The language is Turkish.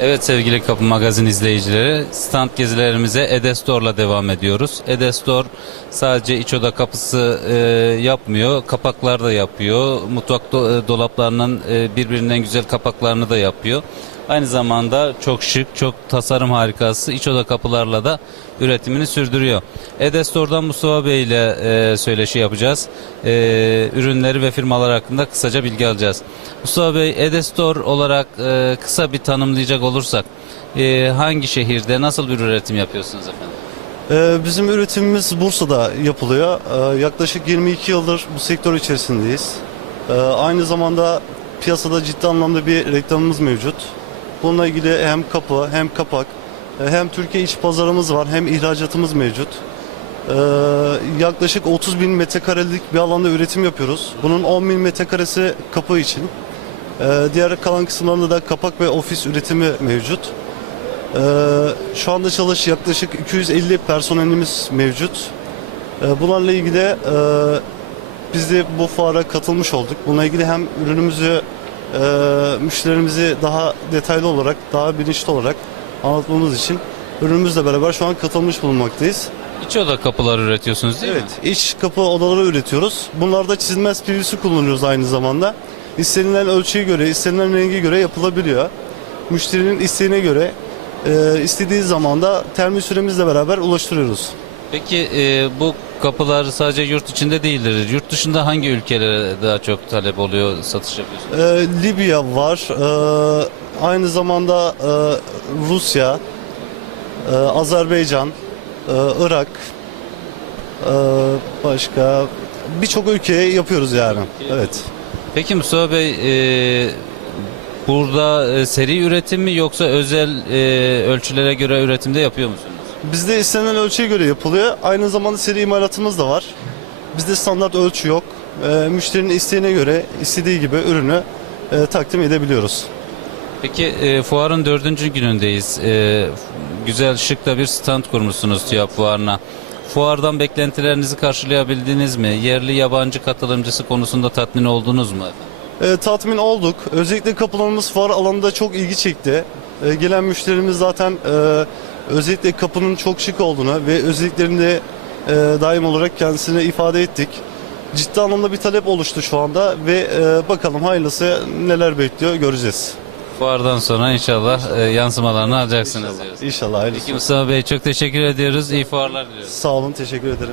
Evet sevgili Kapı Magazin izleyicileri, stand gezilerimize Edestor'la devam ediyoruz. Edestor sadece iç oda kapısı e, yapmıyor, kapaklar da yapıyor. Mutfak do- e, dolaplarının e, birbirinden güzel kapaklarını da yapıyor. Aynı zamanda çok şık, çok tasarım harikası iç oda kapılarla da üretimini sürdürüyor. Edestor'dan Mustafa Bey ile e, söyleşi yapacağız. E, ürünleri ve firmalar hakkında kısaca bilgi alacağız. Mustafa Bey, Edestor olarak e, kısa bir tanımlayacak olursak e, hangi şehirde nasıl bir üretim yapıyorsunuz efendim? Ee, Bizim üretimimiz Bursa'da yapılıyor. Ee, Yaklaşık 22 yıldır bu sektör içerisindeyiz. Ee, Aynı zamanda piyasada ciddi anlamda bir reklamımız mevcut. Bununla ilgili hem kapı hem kapak e, hem Türkiye iç pazarımız var hem ihracatımız mevcut. Ee, Yaklaşık 30 bin metrekarelik bir alanda üretim yapıyoruz. Bunun 10 bin metrekaresi kapı için. Ee, Diğer kalan kısımlarında da kapak ve ofis üretimi mevcut. Ee, şu anda çalış yaklaşık 250 personelimiz mevcut. Ee, bunlarla ilgili e, biz de bu fuara katılmış olduk. Bununla ilgili hem ürünümüzü e, müşterilerimizi daha detaylı olarak, daha bilinçli olarak anlatmamız için ürünümüzle beraber şu an katılmış bulunmaktayız. İç oda kapılar üretiyorsunuz değil mi? Evet, iç kapı odaları üretiyoruz. Bunlarda çizilmez PVC kullanıyoruz aynı zamanda. İstenilen ölçüye göre, istenilen renge göre yapılabiliyor. Müşterinin isteğine göre e, istediği zaman da termik süremizle beraber ulaştırıyoruz. Peki e, bu kapılar sadece yurt içinde değildir. Yurt dışında hangi ülkelere daha çok talep oluyor, satış yapıyorsunuz? E, Libya var, e, aynı zamanda e, Rusya, e, Azerbaycan, e, Irak, e, başka birçok ülkeye yapıyoruz yani. Evet. Peki Mustafa Bey, e, burada e, seri üretim mi yoksa özel e, ölçülere göre üretimde yapıyor musunuz? Bizde istenilen ölçüye göre yapılıyor. Aynı zamanda seri imalatımız da var. Bizde standart ölçü yok. Ee, müşterinin isteğine göre istediği gibi ürünü e, takdim edebiliyoruz. Peki e, fuarın dördüncü günündeyiz. E, güzel şık da bir stand kurmuşsunuz TÜYAP fuarına. Fuardan beklentilerinizi karşılayabildiniz mi? Yerli yabancı katılımcısı konusunda tatmin oldunuz mu? Ee, tatmin olduk. Özellikle kapılarımız fuar alanında çok ilgi çekti. Ee, gelen müşterimiz zaten e, özellikle kapının çok şık olduğunu ve özelliklerini de e, daim olarak kendisine ifade ettik. Ciddi anlamda bir talep oluştu şu anda ve e, bakalım hayırlısı neler bekliyor göreceğiz. Fuardan sonra inşallah e, yansımalarını alacaksınız diyoruz. İnşallah hayırlısı. Peki Mustafa Bey çok teşekkür ediyoruz. İyi fuarlar diliyoruz. Sağ olun, teşekkür ederim.